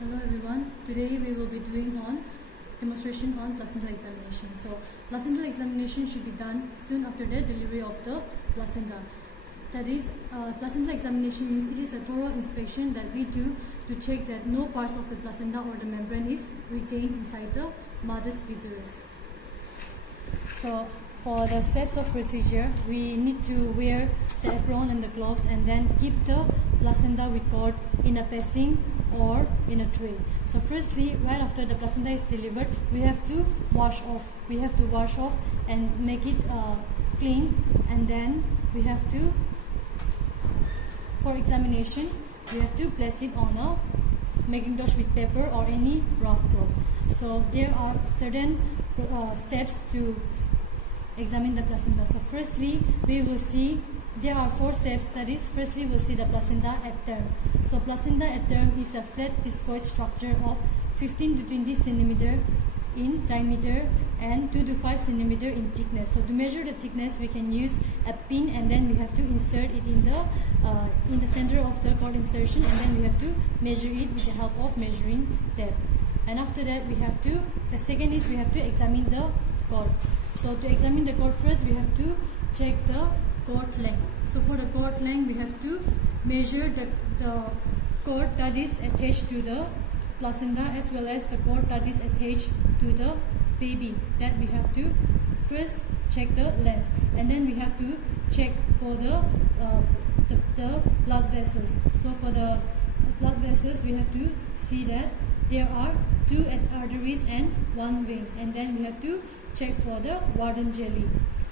Hello everyone. Today we will be doing on demonstration on placental examination. So placental examination should be done soon after the delivery of the placenta. That is, placental examination is a thorough inspection that we do to check that no parts of the placenta or the membrane is retained inside the mother's uterus. So for the steps of procedure, we need to wear the apron and the gloves and then keep the placenta with cord in a basin or in a tray. So firstly, right after the placenta is delivered, we have to wash off. We have to wash off and make it clean, and then we have to, for examination, we have to place it on a Macintosh with paper or any rough cloth. So there are certain steps to examine the placenta. So firstly, we will see there are 4 steps. That is, firstly we'll see the placenta at term. So placenta at term is a flat discoid structure of 15 to 20 centimeter in diameter and 2 to 5 centimeter in thickness. So to measure the thickness, we can use a pin, and then we have to insert it in the center of the cord insertion, and then we have to measure it with the help of measuring tape. And after that, the second is we have to examine the cord. So to examine the cord, first we have to check the cord length. So for the cord length, we have to measure the cord that is attached to the placenta as well as the cord that is attached to the baby. That we have to first check the length, and then we have to check for the blood vessels. So for the blood vessels, we have to see that there are 2 arteries and 1 vein, and then we have to check for the Warden jelly.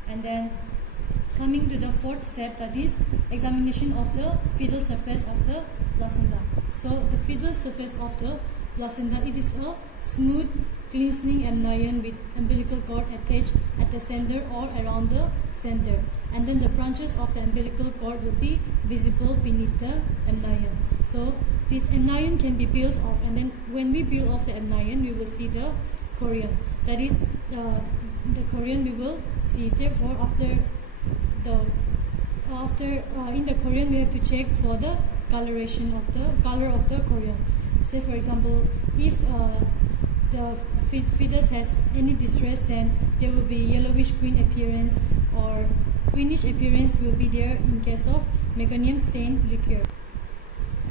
And then coming to the 4th step, that is examination of the fetal surface of the placenta. So the fetal surface of the placenta, it is a smooth, glistening amnion with umbilical cord attached at the center or around the center, and then the branches of the umbilical cord will be visible beneath the amnion. So this amnion can be peeled off, and then when we peel off the amnion, we will see the chorion. That is the chorion we will see. Therefore, in the chorion, we have to check for the coloration of the color of the chorion. Say for example, if the fetus has any distress, then there will be yellowish green appearance, or greenish appearance will be there in case of meconium stained liquor.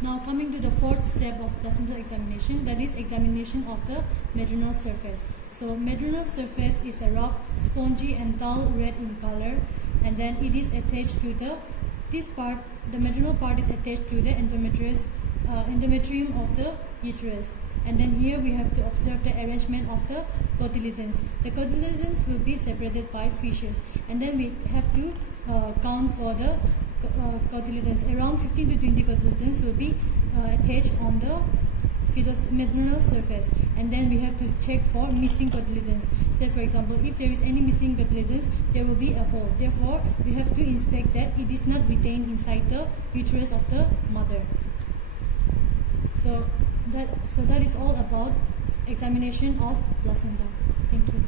Now coming to the 4th step of placental examination, that is examination of the maternal surface. So maternal surface is a rough, spongy and dull red in color, and then it is attached to the maternal part is attached to the endometrium of the uterus. And then here we have to observe the arrangement of the cotyledons. The cotyledons will be separated by fissures, and then we have to count for the cotyledons. Around 15 to 20 cotyledons will be attached on the fetus maternal surface, and then we have to check for missing cotyledons. Say for example, if there is any missing cotyledons, there will be a hole. Therefore, we have to inspect that it is not retained inside the uterus of the mother. So that is all about examination of placenta. Thank you.